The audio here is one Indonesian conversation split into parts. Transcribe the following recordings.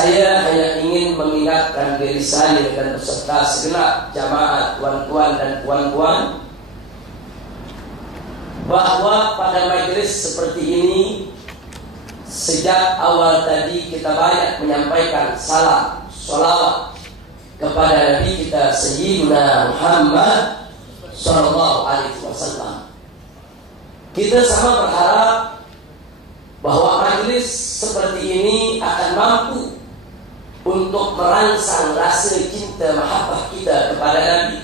Saya hanya ingin mengingatkan diri saya dan beserta segenap jamaah tuan-tuan dan puan-puan bahwa pada majelis seperti ini sejak awal tadi kita banyak menyampaikan salam, sholawat kepada Nabi kita Sayyidina Muhammad Sallallahu Alaihi Wasallam. Kita sama berharap bahwa majelis seperti ini akan mampu untuk merangsang rasa cinta mahabbah kita kepada Nabi,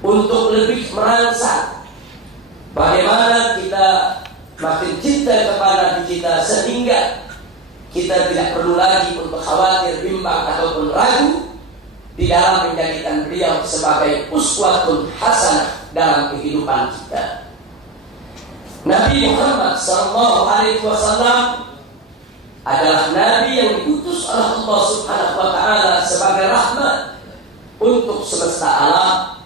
untuk lebih merangsang bagaimana kita makin cinta kepada Nabi kita sehingga kita tidak perlu lagi untuk khawatir, bimbang ataupun ragu di dalam menjadikan beliau sebagai uswatun hasanah dalam kehidupan kita. Nabi Muhammad SAW adalah Nabi yang diutus oleh Allah Subhanahu wa Ta'ala sebagai rahmat untuk semesta alam,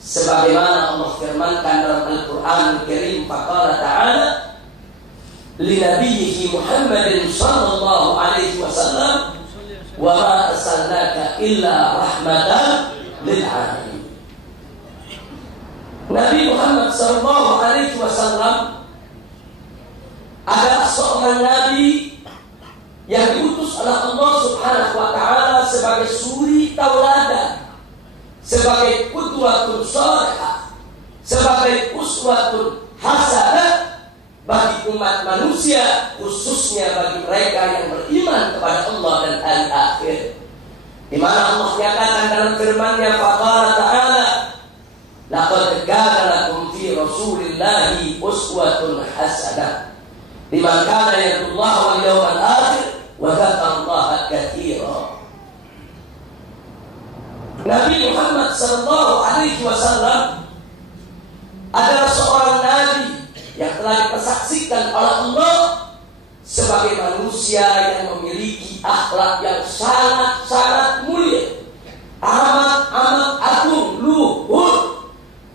sebagaimana Allah firmankan dalam Al-Quran Al-Karim, faqala ta'ala li nabiyhi Muhammadin sallallahu alaihi wasallam wa ma arsalnaka illa rahmatan lil alamin. Nabi Muhammad sallallahu alaihi wasallam adalah seorang nabi yang diutus oleh Allah Subhanahu wa Ta'ala sebagai suri tauladan, sebagai qudwatun shalihah, sebagai uswatun hasanah bagi umat manusia, khususnya bagi mereka yang beriman kepada Allah dan hari akhir. Di mana Allah nyatakan dalam firman-Nya, faqala ta'ala laqad kana lakum fi rasulillahi uswatun hasanah liman kana yarjullaha wal yawmal akhir wa dzakarallaha katsiran. Nabi Muhammad sallallahu alaihi wasallam adalah seorang nabi yang telah dipersaksikan oleh Allah sebagai manusia yang memiliki akhlak yang sangat-sangat mulia, amat agung, luhur.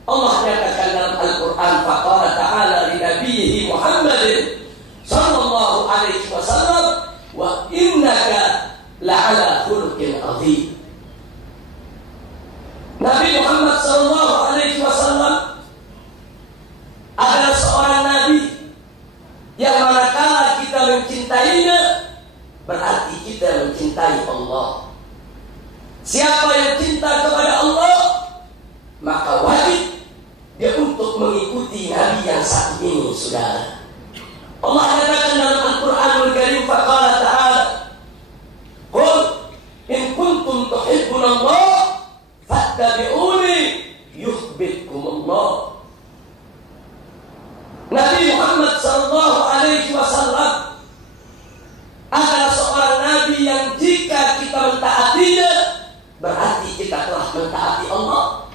Allah nyatakan dalam Al-Quran, faqala ta'ala li nabiyhi Muhammadin sallallahu alaihi wasallam wa innaka la'ala khuluqin azim. Nabi Muhammad sallallahu alaihi wasallam adalah seorang nabi yang manakala kita mencintainya berarti kita mencintai Allah. Siapa yang cinta kepada Allah maka wajib dia untuk mengikuti nabi yang satu ini, saudara. Allah katakan dalam Al-Qur'anul Karim, faqala ta'ala qul in kuntum tuhibbunallah fattabi'uni yuhibbukumullah. Nabi Muhammad sallallahu alaihi wasallam adalah seorang nabi yang jika kita mentaatinya berarti kita telah mentaati Allah.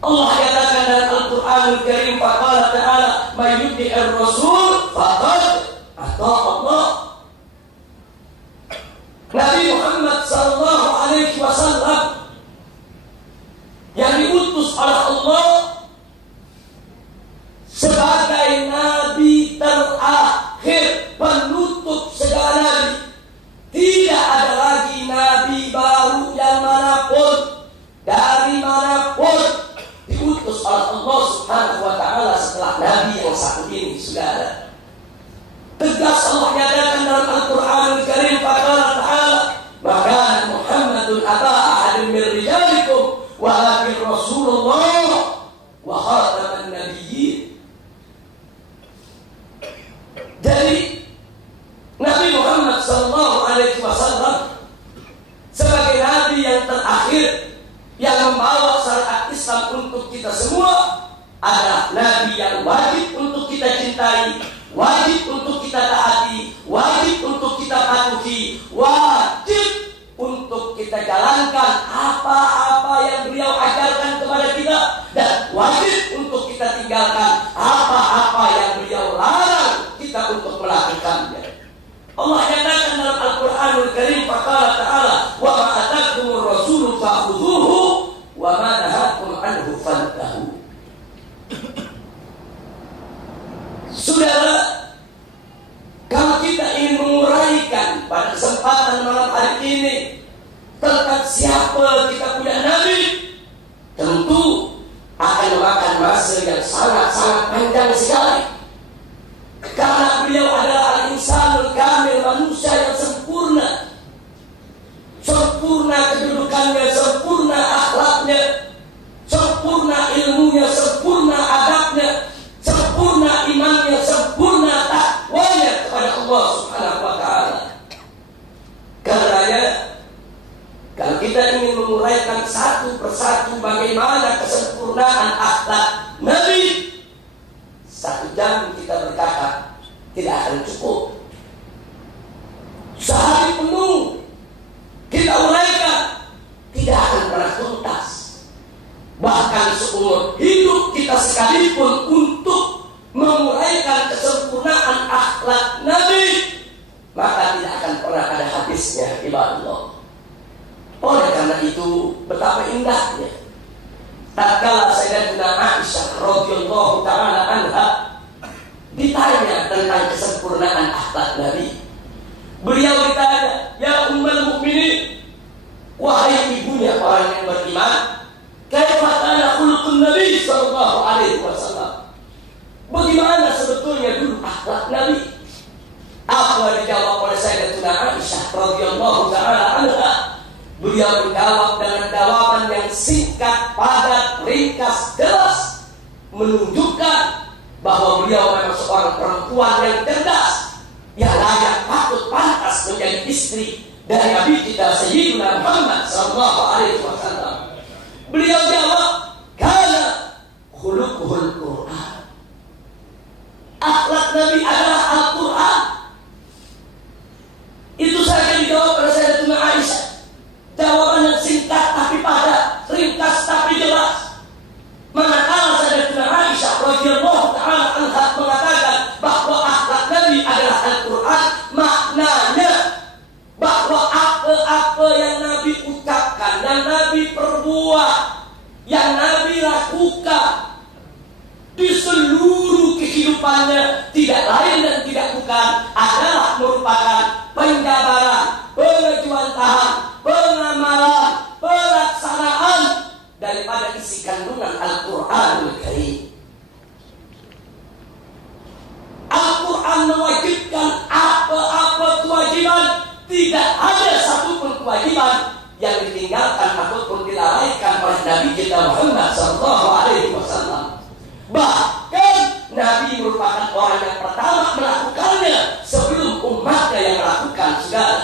Allah katakan dalam Al-Qur'anul Karim, faqala ta'ala may yuti'ir rasul faqad ata Allah. Nabi Muhammad sallallahu alaihi wasallam yang diutus oleh Allah sebagai nabi terakhir, penutup segala nabi. Tidak ada lagi nabi baru yang manapun, dari manapun diutus oleh Allah Subhanahu wa Ta'ala setelah nabi yang satu ini, saudara. Tegas Allah nyatakan dalam Al-Qur'anul Karim, faqala ta'ala maka Muhammadun aba ahadin min rijalikum walakin Rasulullah wa khataman nabiyyin. Jadi Nabi Muhammad sallallahu alaihi wasallam sebagai nabi yang terakhir yang membawa syariat Islam untuk kita semua adalah nabi yang wajib untuk kita cintai, wajib untuk kita taati, wajib untuk kita patuhi, wajib untuk kita jalankan apa-apa yang beliau ajarkan kepada kita, dan wajib untuk kita tinggalkan apa-apa yang beliau larang kita untuk melakukannya. Allah katakan dalam Al-Qur'anul Karim, faqala ta'ala wa ma atakumur rasulu fa'khudhuhu wa ma nahakum anhu fantahu. Saudara, kalau kita ingin menguraikan pada kesempatan malam hari ini tentang siapa kita punya Nabi, tentu akan memakan masa yang sangat-sangat panjang sekali. Karena beliau adalah al-insanul kamil, manusia yang sempurna. Sempurna kedudukannya, sempurna akhlaknya, sempurna ilmunya, sempurna adabnya, sempurna imannya, sempurna takwanya kepada Allah Subhanahu wa ta'ala. Karenanya, kalau kita ingin menguraikan satu persatu bagaimana kesempurnaan akhlak Nabi, 1 jam kita berkata tidak akan cukup. Sehari penuh kita uraikan, tidak akan pernah tuntas. Bahkan seumur hidup kita sekalipun untuk menguraikan kesempurnaan akhlak Nabi, maka tidak akan pernah ada habisnya, ibadallah. Oleh karena itu, betapa indahnya tatkala Sayyidatina Aisyah radhiyallahu ta'ala anha ditanya tentang kesempurnaan akhlak Nabi. Beliau ditanya, "Ya ummul mukminin, wahai ibunya orang yang beriman, kaifa kana khuluqun Nabi sallallahu alaihi wasallam?" Bagaimana sebetulnya dulu akhlak Nabi? Apa dijawab oleh Sayyidatina Aisyah radhiyallahu ta'ala anha? Beliau menjawab dengan jawaban yang singkat, padat, ringkas, jelas, menunjukkan bahwa beliau memang seorang perempuan yang cerdas, yang layak patut pantas menjadi istri dari Nabi kita Sayyidina Muhammad sallallahu alaihi wasallam. Beliau jawab, "Kana khuluquhul Qur'an." Akhlak Nabi adalah Al-Qur'an. Itu saja dijawab oleh Sayyidatina Aisyah. Jawaban yang singkat tapi padat, ringkas tapi jelas. Manakala Sayyidatina Aisyah radhiyallahu ta'ala anha mengatakan bahwa akhlak Nabi adalah Al-Qur'an, maknanya bahwa apa-apa yang Nabi ucapkan, yang Nabi perbuat, yang Nabi lakukan di seluruh kehidupannya, tidak lain dan tidak bukan adalah merupakan penjabaran, pengejuantahan, pengamalan, pelaksanaan daripada isi kandungan Al-Qur'anul Karim. Al-Quran mewajibkan apa-apa kewajiban, tidak ada satupun kewajiban yang ditinggalkan ataupun dilalaikan oleh Nabi kita Muhammad sallallahu alaihi wasallam. Bahkan Nabi merupakan orang yang pertama melakukannya sebelum umatnya yang melakukan segala.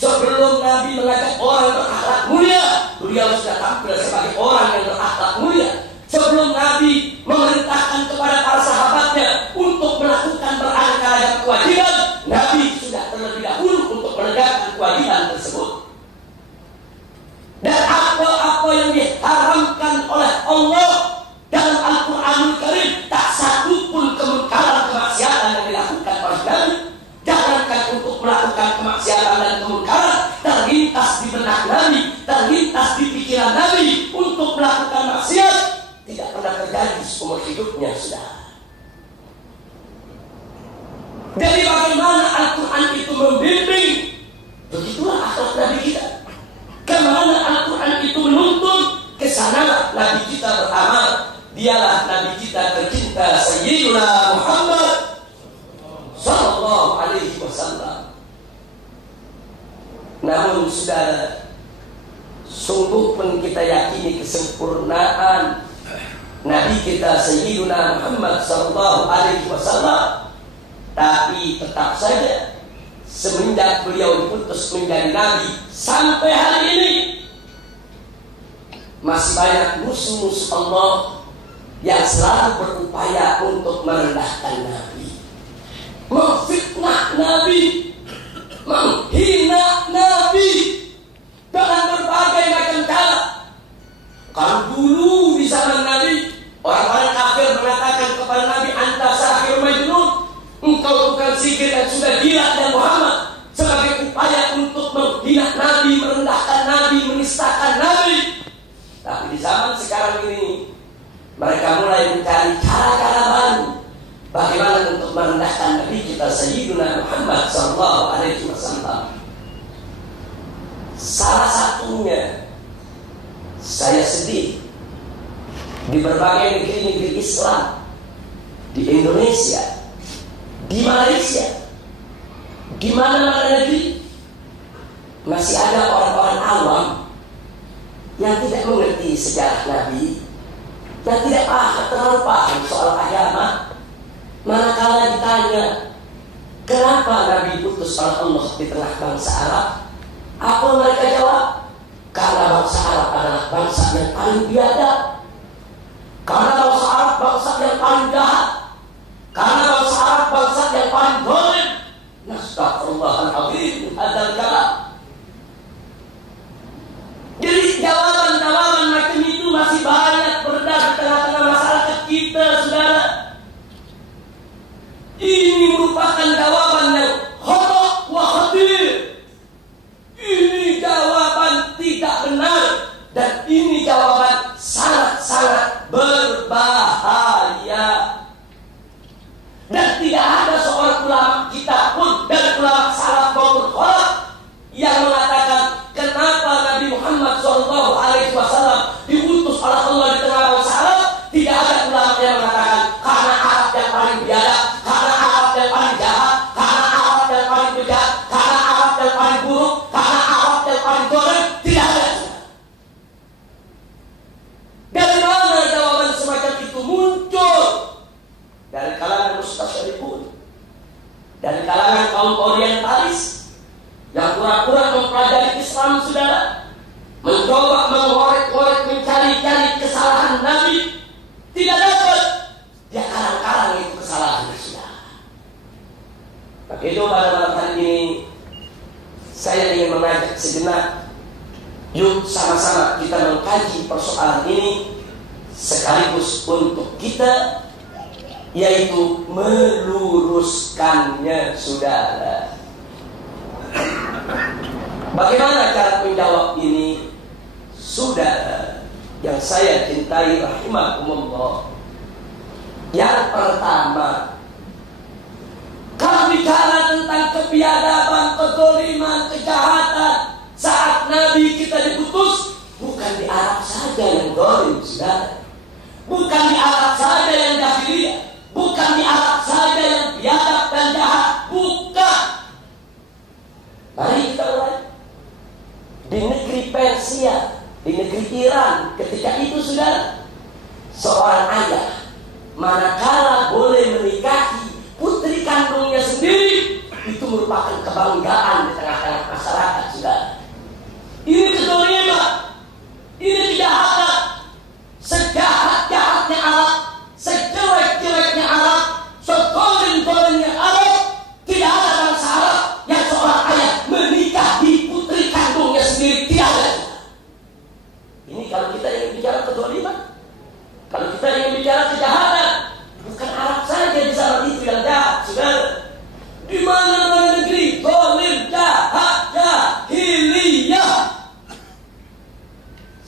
Sebelum Nabi mengajak orang berakhlak mulia, beliau sudah tampil sebagai orang yang berakhlak mulia. Sebelum Nabi memerintahkan kepada para sahabatnya untuk melakukan berangkat kewajiban, Nabi sudah terlebih dahulu untuk menegakkan kewajiban tersebut. Dan apa-apa yang diharamkan oleh Allah dalam Al-Quranul Karim, tak satu pun kemungkaran kemaksiatan yang dilakukan oleh Nabi. Jangankan untuk melakukan kemaksiatan dan kemungkaran, terlintas di benak Nabi, terlintas di pikiran Nabi untuk melakukan maksiat, tidak pernah terjadi seumur hidupnya sudah. Jadi bagaimana Al-Quran itu membimbing, begitulah akhlak Nabi kita. Kemana Al-Quran itu menuntun, kesana Nabi kita beramal. Dialah Nabi kita tercinta Sayyidina Muhammad sallallahu alaihi wasallam. Namun saudara, sungguh pun kita yakini kesempurnaan Nabi kita Sayyidina Muhammad sallallahu alaihi wasallam, tapi tetap saja semenjak beliau diputus menjadi Nabi sampai hari ini masih banyak musuh-musuh Allah yang selalu berupaya untuk merendahkan Nabi, memfitnah Nabi, menghina Nabi dengan berbagai macam cara. Kalau dulu di zaman Nabi, orang-orang kafir mengatakan kepada Nabi, "Anta sahir majnun, engkau bukan sihir dan sudah gila," dan Muhammad sebagai upaya untuk menghina Nabi, merendahkan Nabi, menistakan Nabi. Tapi di zaman sekarang ini mereka mulai mencari cara-cara baru bagaimana untuk merendahkan Nabi kita Sayyidina Muhammad sallallahu alaihi wasallam. Salah satunya, saya sedih di berbagai negeri-negeri Islam, di Indonesia, di Malaysia, di mana-mana negeri, masih ada orang-orang awam yang tidak mengerti sejarah Nabi, yang tidak terlalu paham soal agama. Manakala ditanya, kenapa Nabi diutus oleh Allah di tengah bangsa Arab? Apa mereka jawab? Karena bangsa Arab adalah bangsa yang paling biadab. Karena bangsa Arab bangsa yang paling jahat. Karena bangsa Arab bangsa yang paling zalim. Nastaghfirullahaladzim. Hadzal kalam. Jadi jawaban-jawaban macam itu masih banyak beredar di tengah-tengah masyarakat kita, saudara. Ini merupakan jawaban yang khata' wa khatir. Ini jawaban tidak benar, dan ini jawaban sangat-sangat berbahaya. Dan tidak ada seorang ulama kita pun, dan ulama salaf maupun khalaf, yang mengatakan kenapa Nabi Muhammad SAW diutus oleh Allah di tengah bangsa Arab. Tidak ada ulama yang mengatakan karena Arab yang paling biadab, karena Arab yang paling jahat, karena Arab yang paling bejat, karena Arab yang paling buruk, karena Arab yang paling zalim. Tidak ada. Dari mana jawaban semacam itu muncul? Dari kalangan mustasyriqun, dari kalangan kaum orientalis yang pura-pura mempelajari Islam, saudara, mencoba mengorek-orek, mencari-cari kesalahan Nabi, tidak dapat. Dia karang-karang itu kesalahan, saudara. Maka itu pada malam hari ini saya ingin mengajak sejenak, yuk sama-sama kita mengkaji persoalan ini sekaligus untuk kita, yaitu meluruskannya, saudara. Bagaimana cara menjawab ini, saudara yang saya cintai rahimakumullah? Yang pertama, kalau bicara tentang kebiadaban, kezaliman, kejahatan saat Nabi kita diutus, bukan di Arab saja yang zalim, saudara. Bukan di Arab saja yang jahiliyah, bukan di Arab saja yang biadab dan jahat, bukan. Mari kita mulai di negeri Persia, di negeri Iran. Ketika itu, saudara, seorang ayah manakala boleh menikahi putri kandungnya sendiri, itu merupakan kebanggaan di tengah-tengah masyarakat, saudara. Ini kezaliman, ini kejahatan. Sejahat-jahatnya Arab, sejelek-jeleknya Arab, sezalim-zalimnya Arab, tidak ada bangsa Arab yang seorang ayah menikahi putri kandungnya sendiri. Tidak ada. Ini kalau kita ingin bicara kezaliman, kalau kita ingin bicara kejahatan, bukan Arab saja di zaman itu yang jahat, saudara. Di mana-mana negeri zalim, jahat, jahiliyah.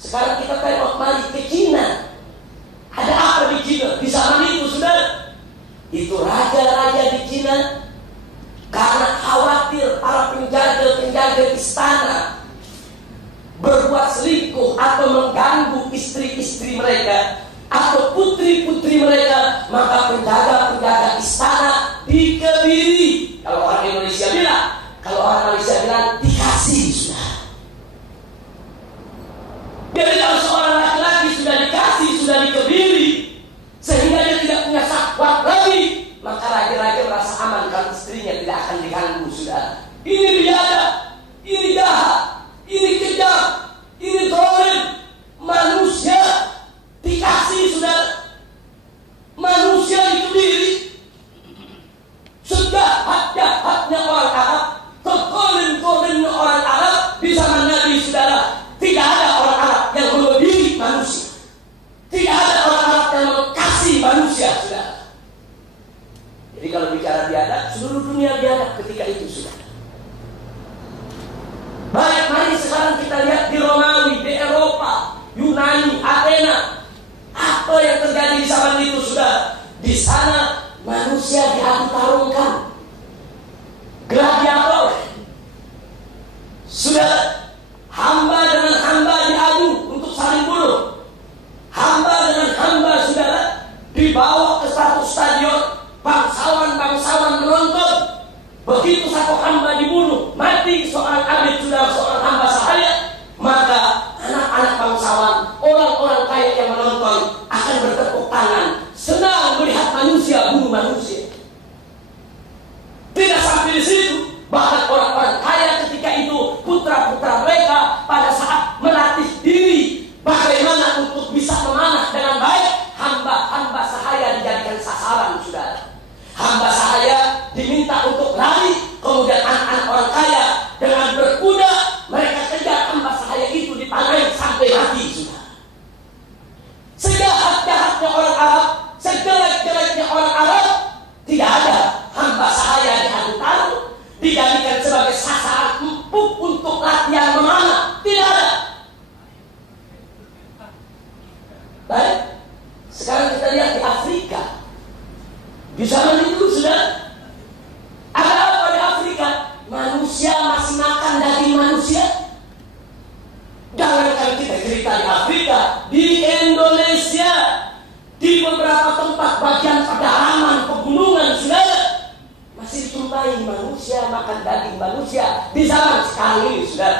Sekarang kita tengok mari ke Cina. Ada apa di Cina di zaman itu, saudara? Itu raja-raja di Cina karena khawatir para penjaga-penjaga istana berbuat selingkuh atau mengganggu istri-istri mereka atau putri-putri mereka, maka penjaga-penjaga istana dikebiri. Kalau orang Indonesia bilang, kalau orang Malaysia bilang dikasih, saudara. Jadi kalau seorang laki-laki sudah dikasih, sudah dikebiri, sehingga dia tidak punya syahwat lagi, maka raja-raja merasa aman kalau istrinya tidak akan diganggu, saudara. Ini biadab, ini jahat, ini kejam, ini zalim. Manusia dikasih, saudara. Manusia dikebiri. Sejahat-jahatnya orang Arab, sezalim-zalimnya orang Arab di zaman Nabi, saudara. Tidak ada orang Arab yang melebihi manusia. Tidak ada orang Arab yang mengasihi manusia, saudara. Jadi kalau bicara biadab, seluruh dunia biadab ketika itu, saudara. begitu satu hamba dibunuh, mati seorang abid, sudah seorang hamba sahaya, maka anak-anak bangsawan, orang-orang kaya yang menonton akan bertepuk tangan, senang melihat manusia bunuh manusia. Tidak sampai di situ, bahkan orang-orang kaya ketika itu, putra-putra mereka pada saat melatih diri bagaimana untuk bisa memanah dengan baik, hamba-hamba sahaya dijadikan sasaran, saudara. Hamba sahaya diminta untuk lari, kemudian anak-anak orang kaya dengan berkuda mereka kejar hamba sahaya itu, dipanai sampai mati, saudara. Sejahat-jahatnya orang Arab, sejelek-jeleknya orang Arab, tidak ada hamba sahaya diadu taruh, dijadikan sebagai sasaran empuk untuk latihan memanah, tidak ada. Baik, sekarang kita lihat di Afrika. Di zaman itu sudah ada apa di Afrika? Manusia masih makan daging manusia. Jangankan kita cerita di Afrika, di Indonesia, di beberapa tempat bagian pedalaman, pegunungan, sudah masih dijumpai manusia makan daging manusia di zaman sekarang ini, sudah.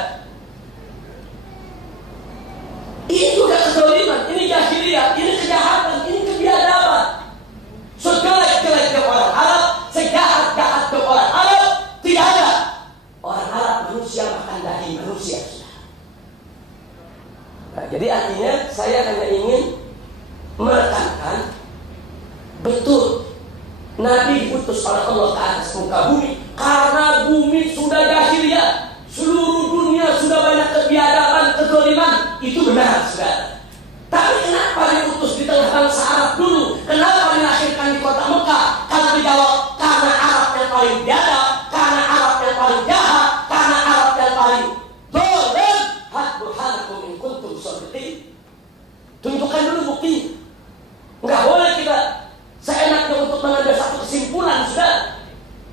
Ini juga kezaliman, ini jahiliyah, ini kejahatan, ini kebiadaban. Sejelek-jeleknya orang Arab, sejahat-jahatnya orang Arab, tidak ada orang Arab manusia makan daging manusia. Nah, jadi artinya saya hanya ingin menekankan betul Nabi diutus oleh Allah ke atas muka bumi karena bumi sudah jahiliyah, seluruh dunia sudah banyak kebiadaban, kezaliman, itu benar, saudara. Tapi kenapa diutus di tengah bangsa Arab dulu? Kenapa dilahirkan di kota Mekah? Kalau dijawab, karena Arab yang paling biadab, karena Arab yang paling jahat, karena Arab yang paling zalim. Burhanakum in kuntum shadiqin. Tunjukkan dulu bukti. Enggak boleh kita seenaknya untuk mengambil satu kesimpulan, sudah.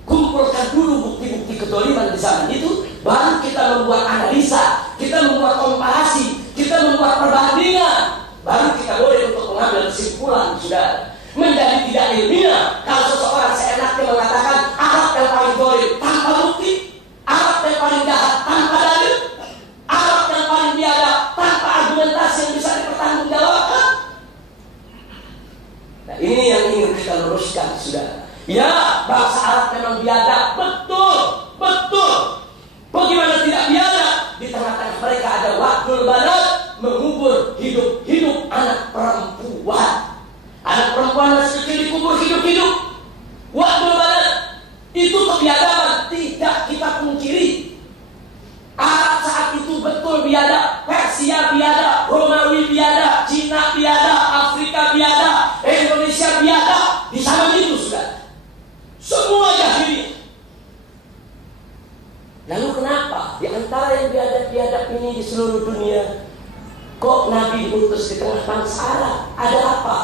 Kumpulkan dulu bukti-bukti kezaliman di zaman itu, baru kita membuat analisa, kita membuat komparasi, kita membuat perbandingan. Baru kita boleh untuk mengambil kesimpulan, sudah. Menjadi tidak ilmiah kalau seseorang seenaknya mengatakan Arab yang paling zalim tanpa bukti, Arab yang paling jahat tanpa dalil, Arab yang paling biadab tanpa argumentasi yang bisa dipertanggungjawabkan. Nah, ini yang ingin kita luruskan, sudah. Ya, bangsa Arab memang biadab, betul, betul. Bagaimana tidak biadab? Di tengah-tengah mereka ada waktul banat, mengubur hidup-hidup anak perempuan. Anak perempuan masih kecil dikubur hidup-hidup. Waktul banat itu kebiadaban, tidak kita pungkiri. Arab saat itu betul biadab, Persia biadab, Romawi biadab, Cina biadab, Afrika biadab, Indonesia biadab. Di sana itu sudah semua jahiliyah. Lalu kenapa di antara yang biadab-biadab ini di seluruh dunia kok Nabi diutus di tengah bangsa Arab? Ada apa?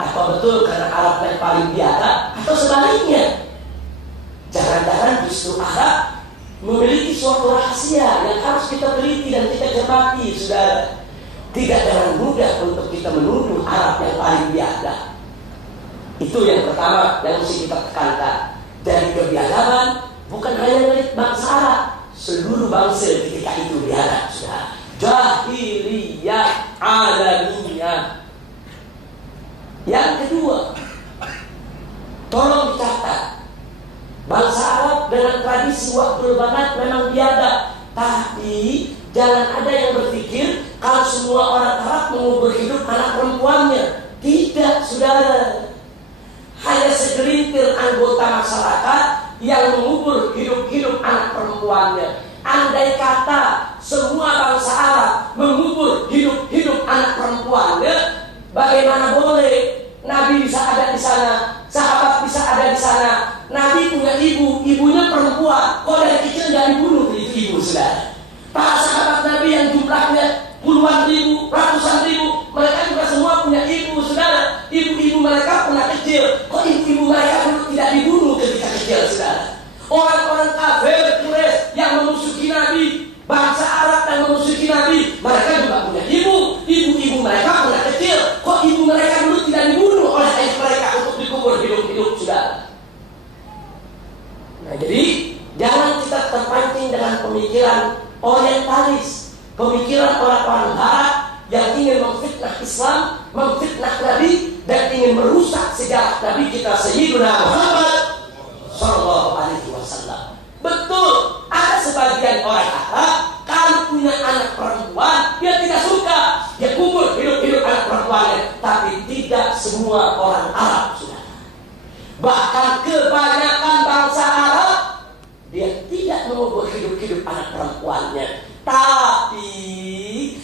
Apa betul karena Arab yang paling biadab atau sebaliknya? Jangan-jangan justru Arab memiliki suatu rahasia yang harus kita teliti dan kita cermati, saudara. Tidak dengan mudah untuk kita menuduh Arab yang paling biadab. Itu yang pertama yang mesti kita tekankan. Dari kebiadaban bukan hanya milik bangsa Arab, seluruh bangsa ketika itu biadab, saudara. Jahiliyah alamiyah. Yang kedua, tolong dicatat, bangsa Arab dengan tradisi waktul banat memang biadab, tapi jangan ada yang berpikir kalau semua orang Arab mengubur hidup anak perempuannya. Tidak, saudara. Hanya segelintir anggota masyarakat yang mengubur hidup-hidup anak perempuannya. Andai kata semua bangsa Arab mengubur hidup-hidup anak perempuannya, bagaimana boleh Nabi bisa ada di sana, sahabat bisa ada di sana. Nabi punya ibu, ibunya perempuan, kok dari kecil nggak dibunuh itu ibu, saudara. Para sahabat Nabi yang jumlahnya puluhan ribu, ratusan ribu, mereka juga semua punya ibu, saudara. Ibu-ibu mereka pernah kecil, kok ibu-ibu mereka dulu tidak dibunuh ketika kecil, saudara. Orang-orang kafir Quraisy yang memusuhi Nabi, bangsa Arab yang memusuhi Nabi, mereka juga punya ibu. Ibu-ibu mereka pernah kecil, kok ibu mereka dulu tidak dibunuh oleh ayah mereka untuk dikubur hidup-hidup, saudara. Nah, Jadi jangan kita terpancing dengan pemikiran orientalis, pemikiran orang-orang Barat yang ingin memfitnah Islam, memfitnah Nabi, dan ingin merusak sejarah Nabi kita Sayyidina Muhammad Sallallahu Alaihi Wasallam. Betul, ada sebagian orang Arab kalau punya anak perempuan dia tidak suka, dia kubur hidup-hidup anak perempuannya. Tapi tidak semua orang Arab, sudah. Bahkan kebanyakan bangsa Arab dia tidak mengubur hidup-hidup anak perempuannya. Tapi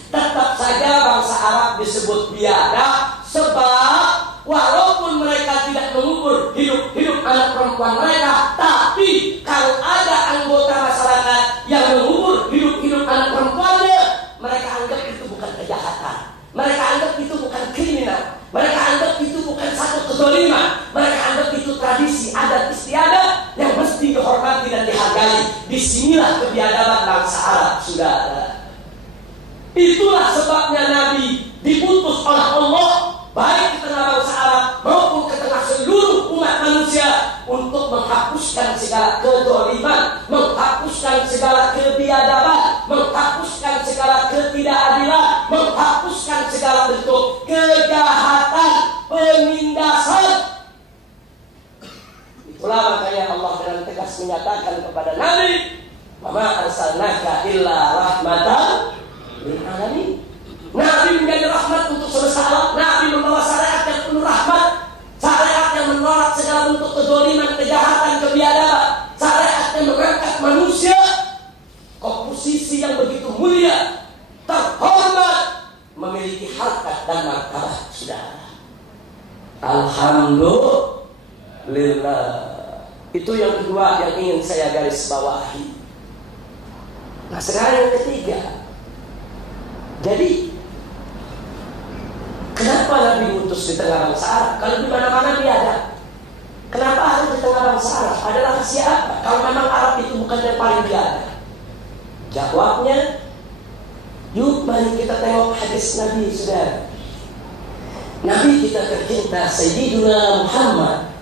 tetap saja bangsa Arab disebut biadab, sebab walaupun mereka tidak mengubur hidup-hidup anak perempuan mereka, tapi kalau ada anggota masyarakat yang mengubur hidup-hidup anak perempuannya, mereka anggap itu bukan kejahatan, mereka anggap itu bukan kriminal, mereka anggap itu bukan satu kezaliman, mereka anggap itu tradisi adat istiadat yang mesti dihormati dan dihargai. Disinilah kebiadaban bangsa Arab, saudara. Itulah sebabnya Nabi diputus oleh Allah, baik di tengah bangsa Arab maupun ke tengah seluruh umat manusia, untuk menghapuskan segala kezaliman, menghapuskan segala kebiadaban, menghapuskan segala ketidakadilan, menghapuskan segala bentuk kejahatan, penindasan. Itulah makanya Allah dengan tegas menyatakan kepada Nabi, "Wa ma arsalnaka illa rahmatan lil alamin." Nabi menjadi rahmat untuk semesta alam. Nabi membawa syariat yang penuh rahmat, syariat yang menolak segala bentuk kezaliman, kejahatan, kebiadaban, syariat yang mengangkat manusia ke posisi yang begitu mulia, terhormat, memiliki harkat dan martabat, saudara. Alhamdulillah. Itu yang kedua yang ingin saya garis bawahi. Nah, sekarang yang ketiga. Jadi kenapa Nabi utus di tengah bangsa Arab? Kalau di mana-mana dia ada. Kenapa harus di tengah bangsa Arab? Ada rahasia apa? Kalau memang Arab itu bukan yang paling biada. Jawabnya, yuk mari kita tengok hadis Nabi, saudara. Nabi kita tercinta Sayyidina Muhammad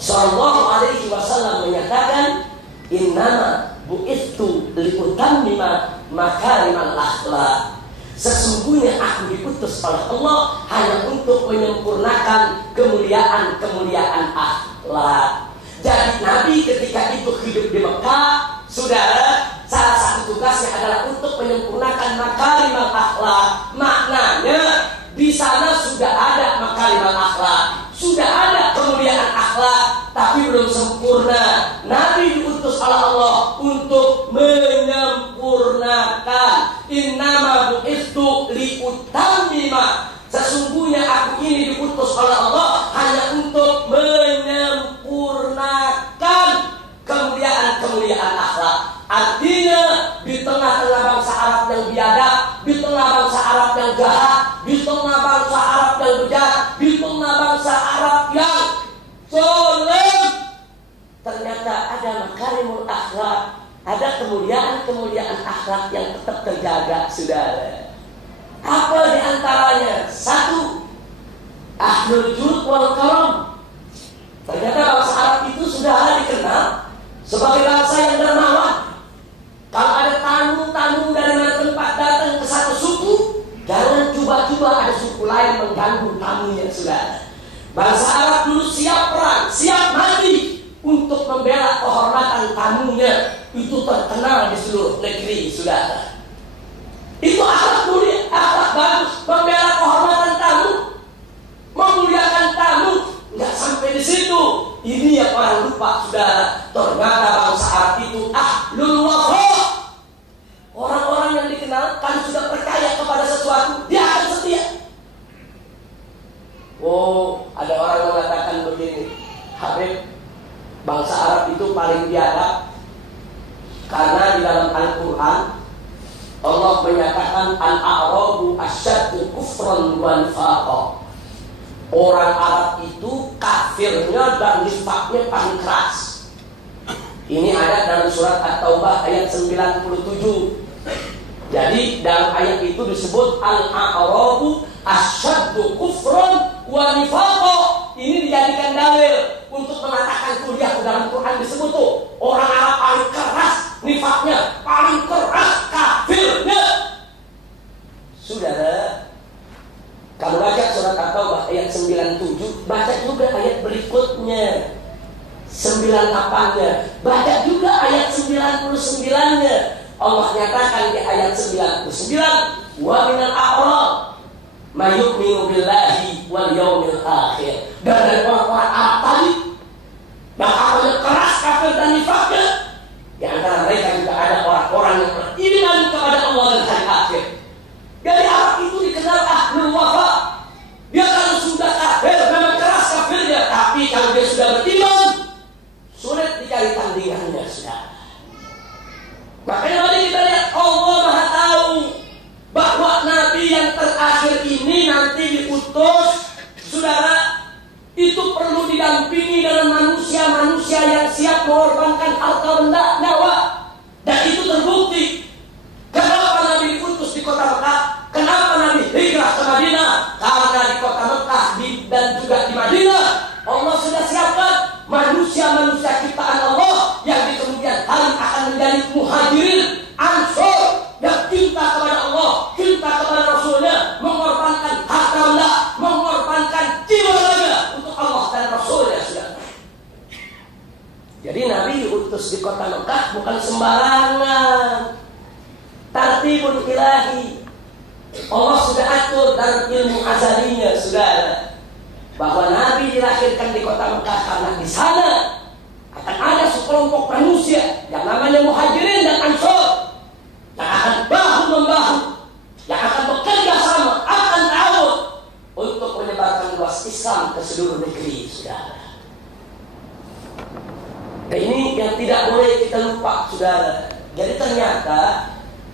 Sallallahu Alaihi Wasallam menyatakan, "Innama bu'ithu liutammima makarimal akhlak." Sesungguhnya aku diutus oleh Allah hanya untuk menyempurnakan kemuliaan-kemuliaan akhlak. Jadi Nabi ketika itu hidup di Mekah, saudara, salah satu tugasnya adalah untuk menyempurnakan makarimal akhlak. Maknanya di sana sudah ada makarimal akhlak, sudah ada kemuliaan akhlak, tapi belum sempurna. Nabi diutus oleh Allah untuk menyempurnakan. Innama bu'ithu liutammima. Sesungguhnya aku ini diutus oleh Allah hanya untuk menyempurnakan kemuliaan-kemuliaan akhlak. Artinya di tengah-tengah bangsa Arab yang biadab, di tengah bangsa Arab yang jahat, di tengah bangsa Arab yang bejat, di tengah bangsa Arab yang zalim, ternyata ada makarimul akhlak, ada kemuliaan-kemuliaan akhlak yang tetap terjaga, saudara. Apa di antaranya? Satu, ahlul jud wal karam. Ternyata bangsa Arab itu sudah dikenal sebagai bangsa yang dermawan. Kalau ada tamu-tamu dari mana tempat datang ke satu suku, jangan coba-coba ada suku lain mengganggu tamunya, saudara. Bangsa Arab dulu siap perang, siap mati untuk membela kehormatan tamunya. Itu terkenal di seluruh negeri, saudara. Itu akhlak mulia, akhlak bagus, membela kehormatan tamu, memuliakan tamu. Nggak sampai di situ. Ini yang orang lupa, saudara. Ternyata bangsa Arab itu ahlul wafa. Orang-orang yang dikenal kalau sudah percaya kepada sesuatu, dia akan setia. Oh, ada orang mengatakan begini, Habib, bangsa Arab itu paling biadab karena di dalam Al-Quran Allah menyatakan al-a'rabu asyaddu kufran wa nifaqan. Orang Arab itu kafirnya dan nifaknya paling keras. Ini ayat dalam surat At-Taubah ayat 97. Jadi dalam ayat itu disebut al-a'rabu asyaddu kufran wa nifaqan. Ini dijadikan dalil untuk mengatakan kuliah dalam Quran disebut tuh orang Arab paling keras nifaknya, paling keras kafirnya. Saudara, kalau baca surat At-Taubah ayat 97, baca juga ayat berikutnya 98-nya, baca juga ayat 99-nya. Allah nyatakan di ayat 99, wa minal a'rab may yu'minu billahi wal yawmil akhir. Dan dari orang-orang Arab tadi yang akalnya keras kafir dan nifaknya, di antara mereka juga ada orang-orang yang beriman kepada Allah dan hari akhir. Jadi Arab itu dikenal ahlul wafa. Dia kalau sudah kafir memang keras kafirnya, tapi kalau dia sudah beriman sulit dicari tandingannya, sudah. Makanya mari kita lihat, Allah Maha tahu bahwa Nabi yang terakhir ini nanti diutus, saudara, itu perlu didampingi dengan manusia-manusia yang siap mengorbankan harta benda, nyawa. Dan itu terbukti. Kenapa Nabi diutus di kota Mekah? Kenapa Nabi hijrah ke Madinah? Karena di kota Mekah dan juga di Madinah Allah sudah siapkan manusia-manusia ciptaan Allah yang di kemudian hari akan menjadi muhajirin, ansor, yang cinta kepada Allah, cinta kepada Rasulnya, mengorbankan harta benda, mengorbankan jiwa raga untuk Allah dan Rasulnya, sudah. Jadi Nabi diutus di kota Mekah bukan sembarangan. Tartibun ilahi. Allah sudah atur dalam ilmu azalinya, saudara, bahwa Nabi dilahirkan di kota Mekah karena di sana akan ada sekelompok manusia yang namanya muhajirin dan ansor yang akan bahu-membahu, yang akan bekerja sama, akan ta'awun untuk menyebarkan luas Islam ke seluruh negeri, saudara. Dan ini yang tidak boleh kita lupa, saudara. Jadi ternyata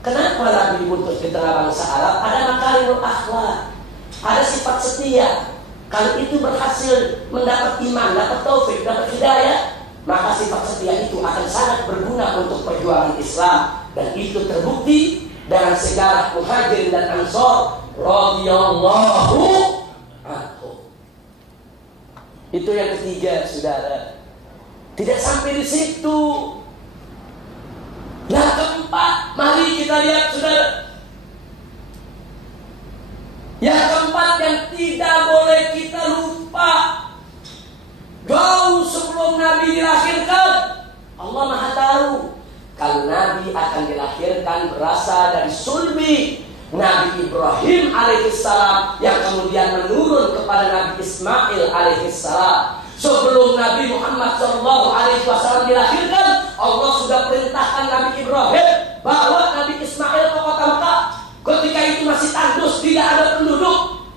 kenapa Nabi diutus di tengah bangsa Arab? Ada makarimul akhlak, ada sifat setia. Kalau itu berhasil mendapat iman, dapat taufik, dapat hidayah, maka sifat setia itu akan sangat berguna untuk perjuangan Islam. Dan itu terbukti dengan sejarah muhajirin dan ansor radhiyallahu anhu. Itu yang ketiga, saudara. Tidak sampai di situ. Yang keempat, mari kita lihat, saudara. Yang keempat yang tidak boleh kita lupa, jauh sebelum Nabi dilahirkan, Allah Maha tahu kalau Nabi akan dilahirkan berasal dari sulbi Nabi Ibrahim alaihissalam yang kemudian menurun kepada Nabi Ismail alaihissalam. Sebelum Nabi Muhammad SAW dilahirkan, Allah sudah perintahkan Nabi Ibrahim bawa Nabi Ismail ke kota Mekah. Ketika itu masih tandus, tidak ada penduduk.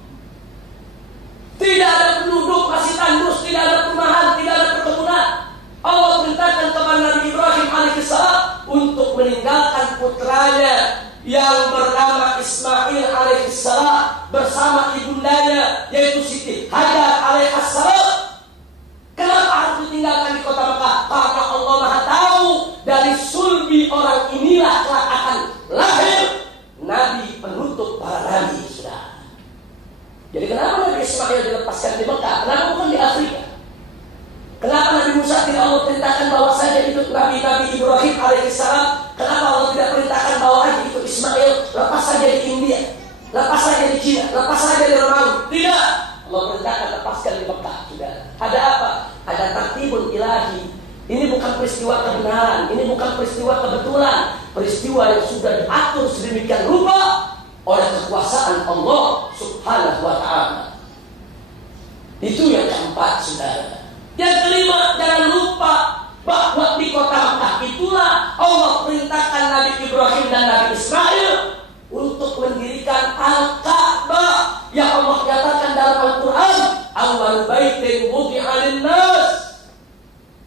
Tidak ada penduduk, masih tandus, tidak ada perumahan, tidak ada perkebunan. Allah perintahkan kepada Nabi Ibrahim alaihissalam untuk meninggalkan putranya yang bernama Ismail alaihissalam bersama ibundanya yaitu Siti Hajar alaihissalam. Kenapa harus ditinggalkan di kota Mekah? Karena Allah Maha tahu dari sulbi orang inilah kelak akan lahir Nabi penutup para nabi, sudah. Jadi kenapa Nabi Ismail dilepaskan di Mekah? Kenapa bukan di Afrika? Kenapa Nabi Musa tidak Allah perintahkan bawa saja itu Nabi Ibrahim alaihissalam? Kenapa Allah tidak perintahkan bawa aja itu Ismail, lepas saja di India, lepas saja di Cina, lepas saja di Romawi? Tidak. Allah perintahkan lepaskan di Mekah, sudah. Ada apa? Ada tartibun ilahi. Ini bukan peristiwa kebenaran, ini bukan peristiwa kebetulan, peristiwa yang sudah diatur sedemikian rupa oleh kekuasaan Allah Subhanahu wa ta'ala. Itu yang keempat, saudara. Yang kelima, jangan lupa bahwa di kota Mekah itulah Allah perintahkan Nabi Ibrahim dan Nabi Ismail untuk mendirikan Al-Ka'bah yang Allah nyatakan dalam Al-Quran, awwal baitin wudi'a lin-nas.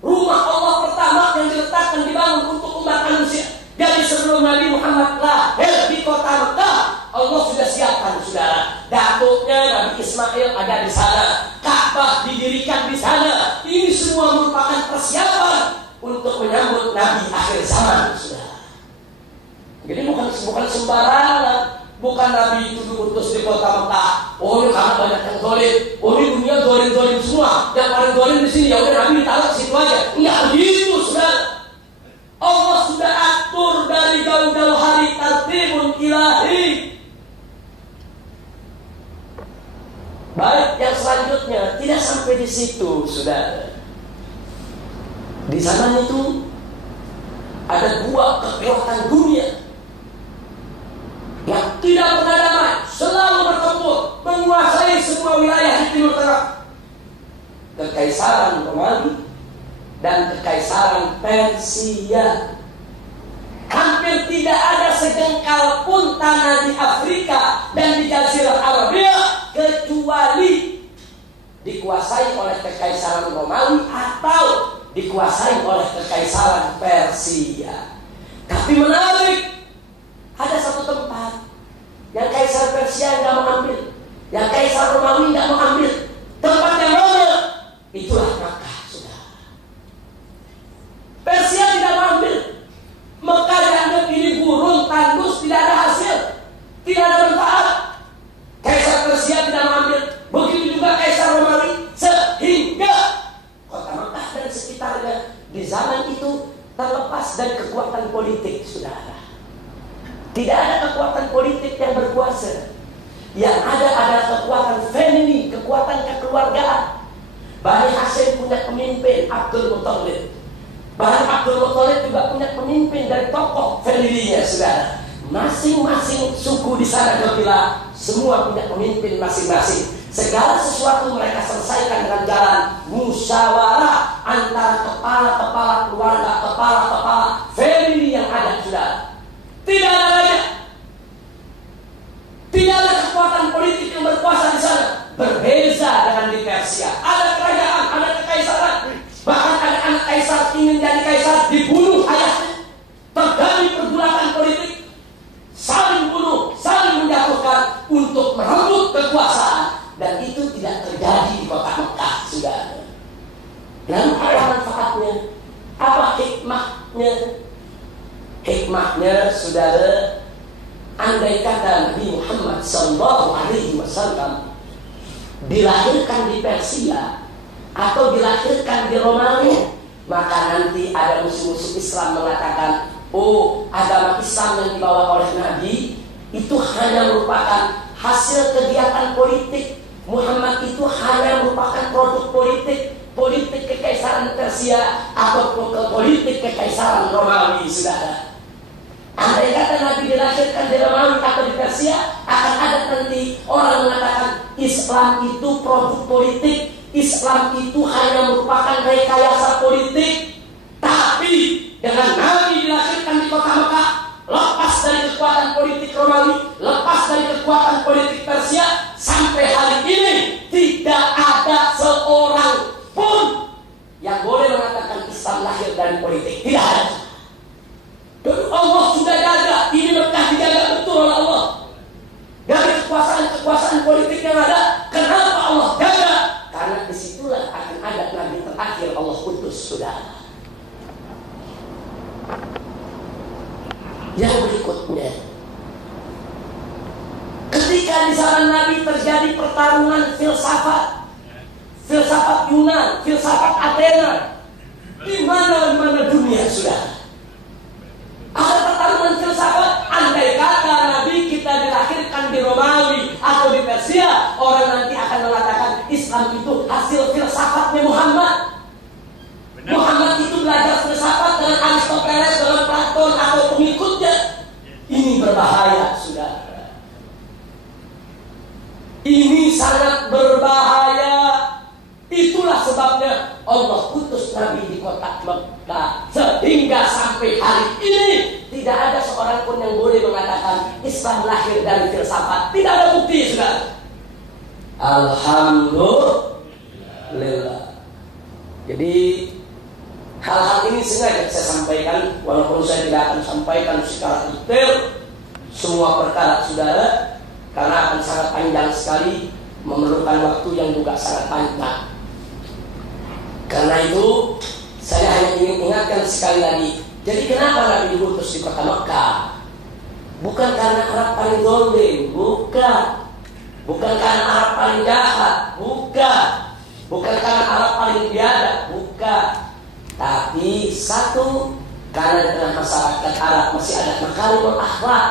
Rumah Allah pertama yang diletakkan dibangun untuk umat manusia. Jadi sebelum Nabi Muhammad lahir di kota Mekah, Allah sudah siapkan, saudara. Datuknya Nabi Ismail ada di sana, Ka'bah didirikan di sana. Ini semua merupakan persiapan untuk menyambut Nabi akhir zaman, saudara. Jadi bukan sembarangan. Bukan Nabi itu diutus di kota Mekah. Oh, ini karena banyak yang zalim. Oh, ini dunia zalim semua. Yang paling zalim di sini, ya udah Nabi ditaruh situ aja. Enggak begitu, saudara. Allah sudah atur dari jauh-jauh hari, tartibun ilahi. Baik, yang selanjutnya tidak sampai di situ, saudara. Di sana itu ada dua kekuatan dunia yang tidak pernah damai, selalu bertempur, menguasai semua wilayah di Timur Tengah. Kekaisaran Romawi dan Kekaisaran Persia. Hampir tidak ada sejengkal pun tanah di Afrika dan di Jazirah Arabia kecuali dikuasai oleh Kekaisaran Romawi atau dikuasai oleh Kekaisaran Persia. Tapi menarik, ada satu tempat yang Kaisar Persia nggak mau ambil, yang Kaisar Romawi nggak mau ambil. Tempat yang mana? Itulah Mekah, sudah. Persia tidak mau ambil. Mekah dianggap ini gurun, tandus, tidak ada hasil, tidak ada manfaat. Kaisar Persia tidak mau ambil. Begitu juga Kaisar Romawi, sehingga kota Mekah dan sekitarnya di zaman itu terlepas dari kekuatan politik, saudara. Tidak ada kekuatan politik yang berkuasa. Yang ada adalah kekuatan family, kekuatan kekeluargaan. Bani Hashim punya pemimpin Abdul Muthalib. Bani Abdul Muthalib juga punya pemimpin dari tokoh family-nya, saudara. Masing-masing suku di sana kabilah semua punya pemimpin masing-masing. Segala sesuatu mereka selesaikan dengan jalan musyawarah antara kepala-kepala keluarga, kepala-kepala family yang ada, saudara. Tidak ada raja, tidak ada kekuatan politik yang berkuasa di sana. Berbeza dengan di Persia. Ada kerajaan, ada kekaisaran. Bahkan ada anak kaisar ingin jadi kaisar, dibunuh ayahnya. Terjadi pergulatan politik, saling bunuh, saling menjatuhkan untuk merebut kekuasaan. Dan itu tidak terjadi di kota Mekah, saudara. Lalu apa manfaatnya? Apa hikmahnya? Hikmahnya, saudara, andai kata Nabi Muhammad SAW dilahirkan di Persia atau dilahirkan di Romawi, maka nanti ada musuh-musuh Islam mengatakan, oh, agama Islam yang dibawa oleh Nabi itu hanya merupakan hasil kegiatan politik. Muhammad itu hanya merupakan produk politik kekaisaran Persia atau politik kekaisaran Romawi, saudara. Andai kata Nabi dilahirkan di Romawi atau di Persia, akan ada nanti orang mengatakan Islam itu produk politik, Islam itu hanya merupakan rekayasa politik. Tapi dengan Nabi dilahirkan di kota Mekah, lepas dari kekuatan politik Romawi, lepas dari kekuatan politik Persia, sampai hari ini tidak ada seorang pun yang boleh mengatakan Islam lahir dari politik. Tidak ada. Dan Allah sudah jaga, ini Mekah dijaga betul oleh Allah. Dari kekuasaan politik yang ada, kenapa Allah jaga? Karena disitulah akan ada Nabi terakhir Allah utus, saudara. Yang berikutnya, ketika di zaman Nabi terjadi pertarungan filsafat Yunan, filsafat Athena, di mana dunia, saudara. Ada pertarungan filsafat. Andai kata Nabi kita dilahirkan di Romawi atau di Persia, orang nanti akan mengatakan Islam itu hasil filsafatnya Muhammad. Muhammad itu belajar filsafat dengan Aristoteles, dengan Platon atau pengikutnya. Ini berbahaya, saudara. Ini sangat berbahaya. Itulah sebabnya Allah utus Nabi di kota Mekah, sehingga sampai hari ini tidak ada seorang pun yang boleh mengatakan Islam lahir dari filsafat. Tidak ada bukti, saudara. Alhamdulillah. Jadi hal-hal ini sengaja saya sampaikan, walaupun saya tidak akan sampaikan secara detail semua perkara, saudara, karena akan sangat panjang sekali, memerlukan waktu yang juga sangat panjang. Karena itu saya hanya ingin ingatkan sekali lagi. Jadi kenapa Nabi diutus di kota Mekah? Bukan karena Arab paling zalim, bukan. Bukan karena Arab paling jahat, bukan. Bukan karena Arab paling biadab, bukan. Tapi satu, karena di tengah masyarakat Arab masih ada makarimul akhlak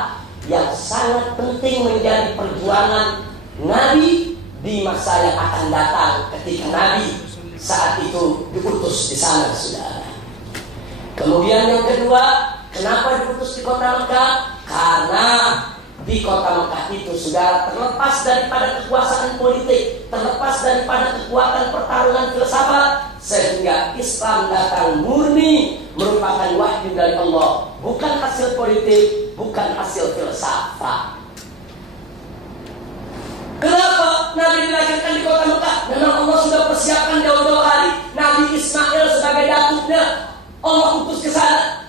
yang sangat penting menjadi perjuangan Nabi di masa yang akan datang ketika Nabi saat itu diutus di sana, saudara. Kemudian yang kedua, kenapa diutus di kota Mekah? Karena di kota Mekah itu, saudara, terlepas daripada kekuasaan politik, terlepas daripada kekuatan pertarungan filsafat, sehingga Islam datang murni merupakan wahyu dari Allah, bukan hasil politik, bukan hasil filsafat. Kenapa Nabi dilahirkan di kota Mekah? Memang Allah sudah persiapkan jauh-jauh hari. Nabi Ismail sebagai datuknya Allah utus ke sana.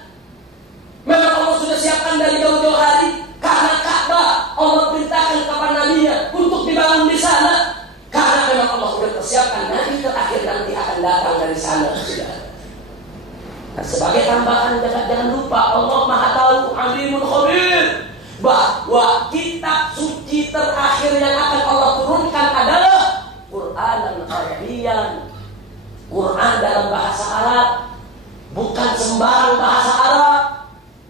Memang Allah sudah siapkan dari jauh-jauh hari. Karena Ka'bah Allah perintahkan kepada Nabi-Nya untuk dibangun di sana. Karena memang Allah sudah persiapkan Nabi terakhir nanti akan datang dari sana, saudara. Nah, sebagai tambahan, jangan lupa Allah Maha Tahu, Alimul Khabir, bahwa kitab suci terakhir yang akan Allah turunkan adalah Quran dan Arabian. Quran dalam bahasa Arab, bukan sembarang bahasa Arab.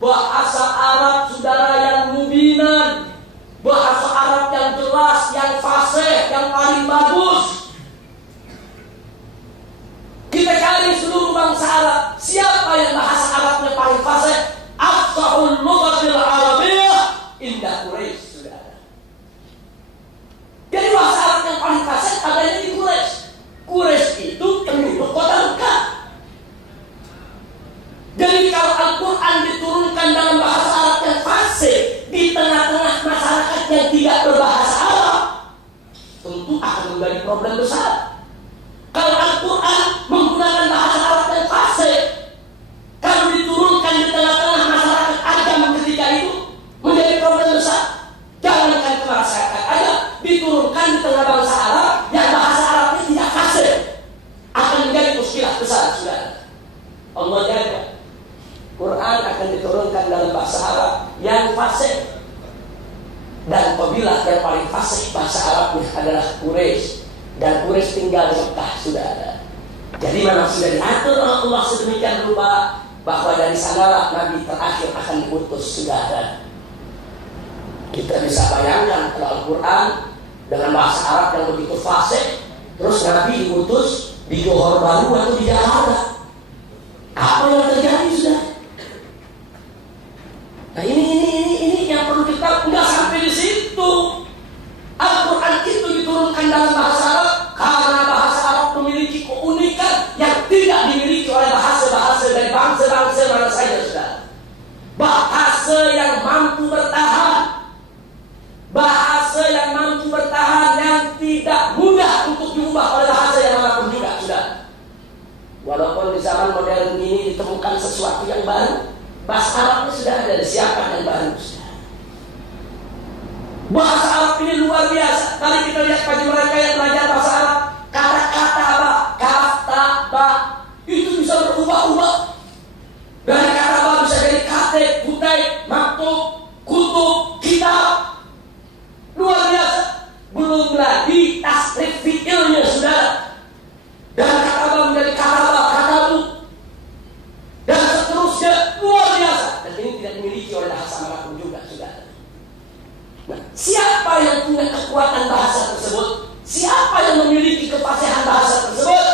Bahasa Arab, saudara, yang mubinan, bahasa Arab yang jelas, yang fasih, yang paling bagus. Kita cari seluruh bangsa Arab, siapa yang bahasa Arabnya paling fasih? Afsahul lughatil arabiyyah inda Quraisy, saudara. Jadi bahasa Arab yang paling fasih adanya di Quraisy. Quraisy itu penduduk kota Mekah. Jadi kalau Al-Quran diturunkan dalam bahasa Arab yang fasih di tengah-tengah masyarakat yang tidak berbahasa Arab, tentu akan menjadi problem besar. Kalau Al-Quran menggunakan bahasa Arab yang fasih, kalau diturunkan di tengah-tengah masyarakat ajam ketika itu, menjadi problem besar. Jangankan ke masyarakat ajam, diturunkan di tengah bangsa Arab yang bahasa Arabnya tidak fasih, akan menjadi muskilah besar, saudara. Allah jaga. Quran akan diturunkan dalam bahasa Arab yang fasih, dan kabilah yang paling fasih bahasa Arabnya adalah Quraisy, dan Quraisy tinggal di Mekah, saudara. Jadi memang sudah diatur oleh Allah sedemikian rupa bahwa dari sanalah Nabi terakhir akan diutus, saudara. Kita bisa bayangkan kalau Al-Quran dengan bahasa Arab yang begitu fasih, terus Nabi diutus di Johor Bahru atau di Jakarta, apa yang terjadi, saudara? Nah ini yang perlu kita, nggak sampai di situ. Al-Quran itu diturunkan dalam bahasa Arab karena bahasa Arab memiliki keunikan yang tidak dimiliki oleh bahasa-bahasa dari bangsa-bangsa mana saja, saudara. Bahasa yang mampu bertahan, bahasa yang mampu bertahan, yang tidak mudah untuk diubah oleh bahasa yang manapun juga, saudara. Walaupun di zaman modern ini ditemukan sesuatu yang baru, bahasa Arabnya sudah ada disiapkan yang baru. Bahasa Arab ini luar biasa. Tadi kita lihat bagi mereka yang belajar bahasa Arab, kata-kata apa? Kata ba itu bisa berubah-ubah. Dari kata ba bisa jadi katib, kutai, maktub, kutub, kitab. Luar biasa. Belum lagi tasrif fi'ilnya, saudara. Dan kata ba menjadi kata ba, kata bu, dan seterusnya, luar biasa. Dan ini tidak dimiliki oleh bahasa manapun juga, saudara. Nah, siapa yang punya kekuatan bahasa tersebut? Siapa yang memiliki kefasihan bahasa tersebut?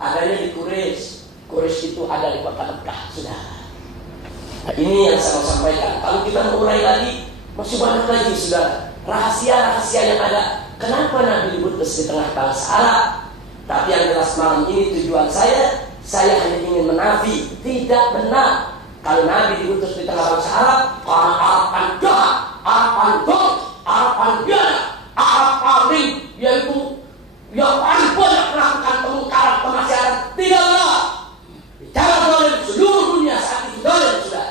Adanya di Quraisy. Quraisy itu ada di kota Mekah, saudara. Nah, ini yang saya mau sampaikan. Kalau kita mulai lagi, masih banyak lagi, saudara, rahasia-rahasia yang ada. Kenapa Nabi diutus di tengah bangsa Arab? Tapi yang jelas malam ini tujuan saya hanya ingin menafi, tidak benar kalau Nabi diutus di tengah bangsa Arab karena Arab kan jahat, Arab kan buruk, Arab kan biadab, Arab paling yaitu yang paling banyak melakukan pemungkaran, kemaksiatan. Tidak benar. Bicara zalim seluruh dunia saat itu zalim, sudah.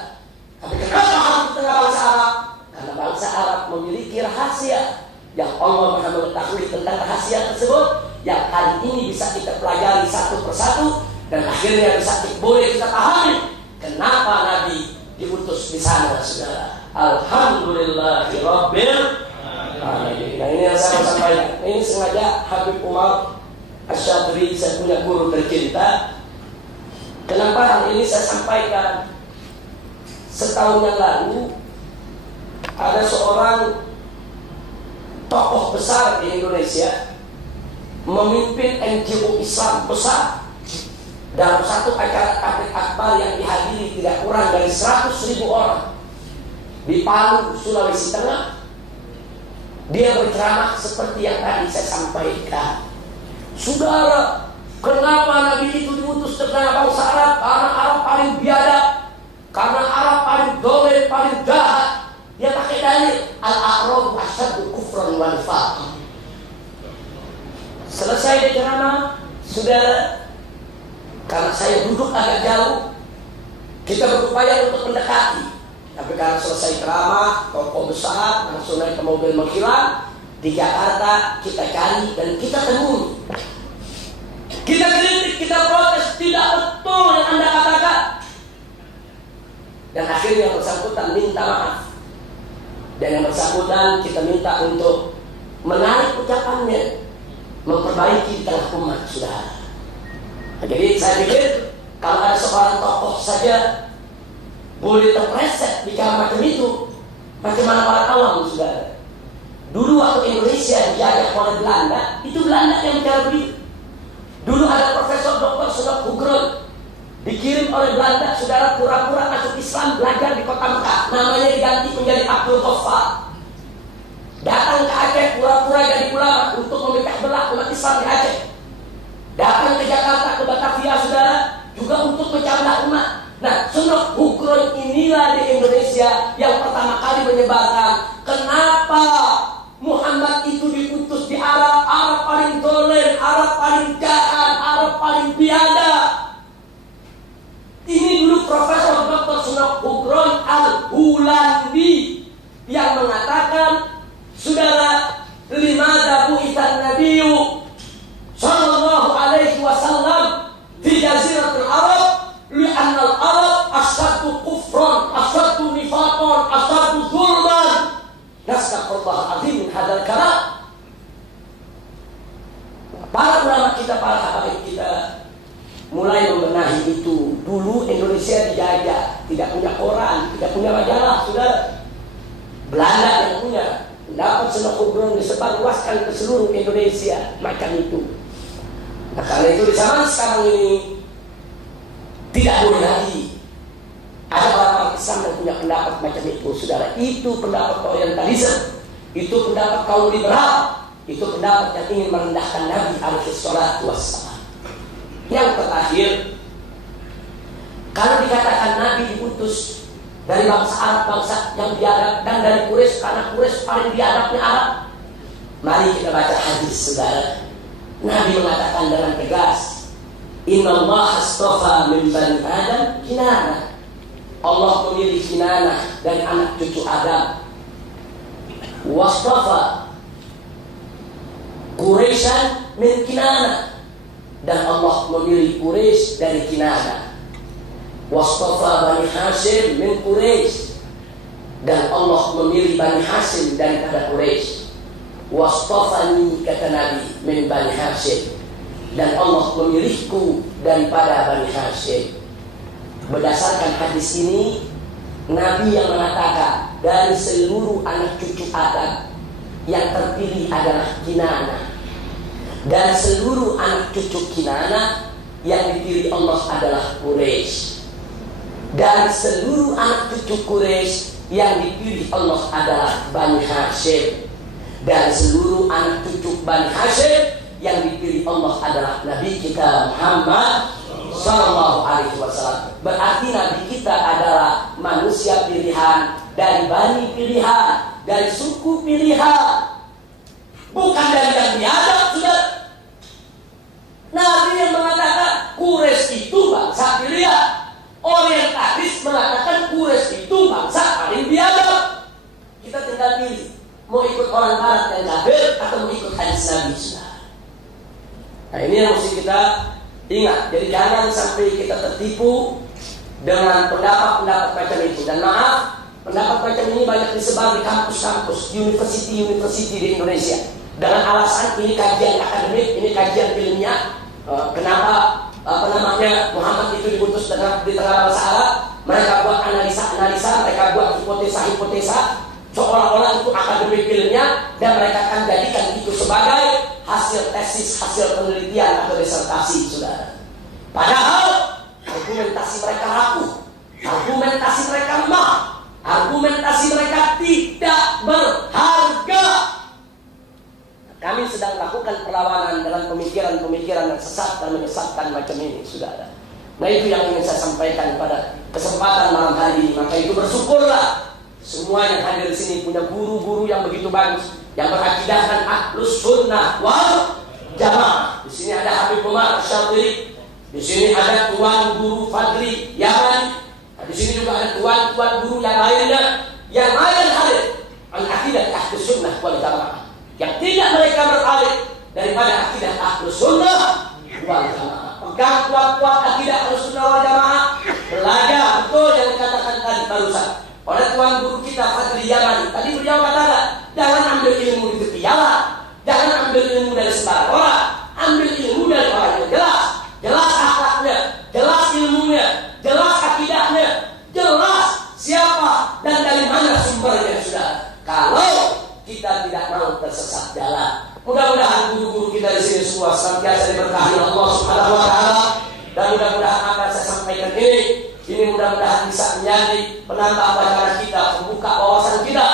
Tapi kenapa harus di tengah bangsa Arab? Karena bangsa Arab memiliki rahasia yang Allah Maha mengetahui tentang rahasia tersebut, yang kali ini bisa kita pelajari satu persatu, dan akhirnya boleh kita pahami kenapa Nabi diutus di sana, saudara. Alhamdulillahirabbil alamin. Nah, ini yang saya mau sampaikan. Ini sengaja Habib Umar Asy-Syadhili, saya punya guru tercinta. Kenapa hal ini saya sampaikan? Setahun yang lalu ada seorang tokoh besar di Indonesia memimpin NGO Islam besar dalam satu acara tabligh akbar yang dihadiri tidak kurang dari 100.000 orang di Palu, Sulawesi Tengah. Dia berceramah seperti yang tadi saya sampaikan. Saudara, kenapa Nabi itu diutus ke tanah bangsa Arab? Karena Arab paling biadab, karena Arab paling dolim, paling jahat. Dia pakai dalil al-a'rabu asyaddu kufran wa nifaqan. Selesai dia ceramah, saudara, karena saya duduk agak jauh, kita berupaya untuk mendekati. Tapi karena selesai ceramah, tokoh besar langsung naik ke mobil menghilang. Di Jakarta kita cari dan kita temui. Kita kritik, kita protes, tidak betul yang Anda katakan. Dan akhirnya yang bersangkutan minta maaf. Dan yang bersangkutan kita minta untuk menarik ucapannya, memperbaiki di tengah umat, saudara. Nah, jadi saya pikir kalau ada seorang tokoh saja boleh terpreset bicara macam itu, bagaimana orang awam, saudara? Dulu waktu Indonesia dijajah oleh Belanda, itu Belanda yang bicara begitu. Dulu ada Profesor Dr. Sunop Hugron, dikirim oleh Belanda, saudara, pura-pura masuk Islam, belajar di kota Mekah, namanya diganti menjadi Abdul Ghaffar. Datang ke Aceh, pura-pura jadi ulama untuk memecah belah umat Islam di Aceh. Datang ke Jakarta, ke Batavia, saudara, juga untuk memecah belah umat. Nah, Sunop Hugron inilah di Indonesia yang pertama kali menyebarkan kenapa Muhammad itu diutus di Arab. Arab paling dolim, Arab paling jahat, Arab paling biadab. Ini dulu Profesor Dr. Sunop Hugron Al-Hulandi yang mengatakan, saudara, limada bu'itsan nabiyyu sallallahu alaihi wasallam fi jaziratul Arab li'anna al-Arab asyaddu kufran, asyaddu nifaqan, asyaddu zulman. Nastaghfirullah azim min hadzal kalam. Para ulama kita, para habaib kita mulai membenahi itu. Dulu Indonesia dijajah, tidak punya koran, tidak punya majalah, saudara. Belanda yang punya. Dapat Sunop Hugron disebarluaskan ke seluruh Indonesia macam itu. Nah, karena itu di zaman sekarang ini tidak boleh lagi ada orang-orang Islam yang punya pendapat macam itu, saudara. Itu pendapat orientalisme, itu pendapat kaum liberal, itu pendapat yang ingin merendahkan Nabi alaihi salatu wassalam. Yang terakhir, kalau dikatakan Nabi diutus dari bangsa Arab, bangsa yang biadab, dan dari Quraisy karena Quraisy paling biadabnya Arab, mari kita baca hadis, saudara. Nabi mengatakan dengan tegas, Inna Allah astafa min bani Adam Kinana. Allah memilih Kinana dari anak cucu Adam. Wastafa Quraisyan min Kinana, dan Allah memilih Quraisy dari Kinana. Wastafa Bani Hashim min Quraisy, dan Allah memilih Bani Hashim daripada Quraisy. Wastafani, kata Nabi, min Bani Hashim, dan Allah memilihku daripada Bani Hashim. Berdasarkan hadis ini, Nabi yang mengatakan dari seluruh anak cucu Adam yang terpilih adalah Kinana, dan seluruh anak cucu Kinana yang dipilih Allah adalah Quraisy, dan seluruh anak cucu Quraisy yang dipilih Allah adalah Bani Hashim, dan seluruh anak cucu Bani Hashim yang dipilih Allah adalah Nabi kita Muhammad sallallahu alaihi wasallam. Berarti Nabi kita adalah manusia pilihan, dari bani pilihan, dari suku pilihan, bukan dari yang biadab, sudah. Nabi yang mengatakan Quraisy itu bangsa pilihan, orientalis mengatakan Quraisy itu bangsa paling biadab. Kita tinggal pilih mau ikut orang barat yang kafir atau mau ikut hadis Nabi, sudah. Nah, ini yang mesti kita ingat. Jadi jangan sampai kita tertipu dengan pendapat-pendapat macam itu. Dan maaf, Pendapat macam ini banyak disebar di kampus-kampus, university di Indonesia. Dengan alasan ini kajian akademik, ini kajian ilmiah. Kenapa Muhammad itu diutus di tengah bangsa Arab? Mereka buat analisa, mereka buat hipotesa, seolah-olah itu akademik ilmiah, dan mereka akan jadikan itu sebagai hasil tesis, hasil penelitian atau disertasi, saudara. Padahal argumentasi mereka rapuh, argumentasi mereka lemah, argumentasi mereka tidak berharga. Kami sedang melakukan perlawanan dalam pemikiran-pemikiran yang sesat dan menyesatkan macam ini, saudara. Nah, itu yang ingin saya sampaikan pada kesempatan malam hari ini. Maka itu bersyukurlah semua yang hadir di sini punya guru-guru yang begitu bagus, yang berakidahkan Ahlus Sunnah wal Jamaah. Di sini ada Habib Umar Syadili, di sini ada Tuan Guru Fadli Yaman, di sini juga ada tuan-tuan guru yang lainnya yang hadir al-akidah Ahlus Sunnah wal Jamaah, yang tidak mereka beralih daripada akidah Ahlus Sunnah wal Jamaah. Pegang kuat-kuat akidah Ahlus Sunnah wal Jamaah, belajar betul yang dikatakan tadi barusan oleh tuan guru kita Fadli Yaman. Tadi beliau katakan, jangan ambil ilmu di tepi jalan, jangan ambil ilmu dari sembarang orang, ambil ilmu dari orang yang jelas akhlaknya, jelas ilmunya, jelas akidahnya, jelas siapa dan dari mana sumbernya, sudah. Kalau kita tidak mau tersesat jalan, mudah-mudahan guru-guru kita di sini semua senantiasa diberkahi Allah Subhanahu wa taala, dan mudah-mudahan apa yang saya sampaikan ini mudah-mudahan bisa menjadi penambah wacana kita, membuka wawasan kita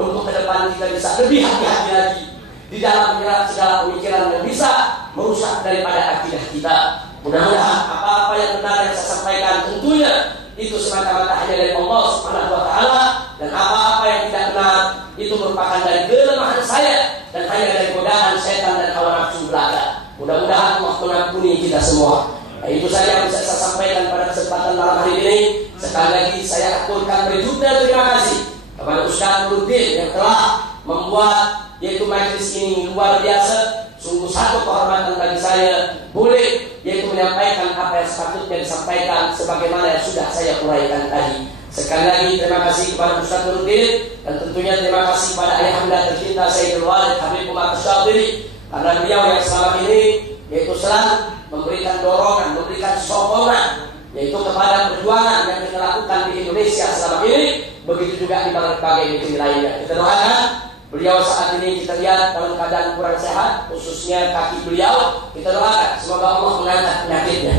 untuk ke depan kita bisa lebih hati-hati lagi di dalam menyerap segala pemikiran yang bisa merusak daripada akidah kita. Mudah-mudahan apa-apa yang benar yang saya sampaikan tentunya itu semata-mata hanya dari Allah Subhanahu wa taala, dan apa-apa yang tidak benar itu merupakan dari kelemahan saya dan hanya dari godaan setan dan hawa nafsu belaka. Mudah-mudahan Allah mengampuni kita semua. Nah, itu saja yang bisa saya sampaikan pada kesempatan malam hari ini. Sekali lagi saya aturkan berjuta terima kasih kepada Ustaz Nuruddin yang telah membuat yaitu majelis ini luar biasa. Sungguh satu kehormatan bagi saya boleh yaitu menyampaikan apa yang sepatutnya disampaikan sebagaimana yang sudah saya uraikan tadi. Sekali lagi terima kasih kepada Ustaz Nuruddin, dan tentunya terima kasih kepada ayahanda tercinta Sayyidul Walid Habib Umar Syadili, karena beliau yang selama ini yaitu selalu memberikan dorongan, memberikan sokongan yaitu kepada perjuangan yang kita lakukan di Indonesia selama ini, begitu juga di berbagai negeri lainnya. Kita doakan beliau saat ini kita lihat dalam keadaan kurang sehat, khususnya kaki beliau. Kita doakan semoga Allah mengangkat penyakitnya,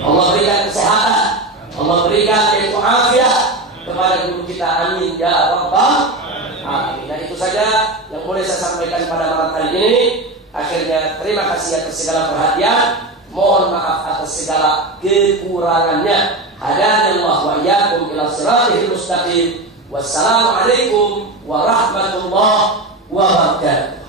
Allah berikan kesehatan, Allah berikan yaitu afiat kepada guru kita, amin ya rabbal alamin. Dan itu saja yang boleh saya sampaikan pada malam hari ini. Akhirnya terima kasih atas segala perhatian, mohon maaf atas segala kekurangannya. Hadanallahu wa iyyakum ila siratal mustaqim. Wassalamualaikum warahmatullahi wabarakatuh.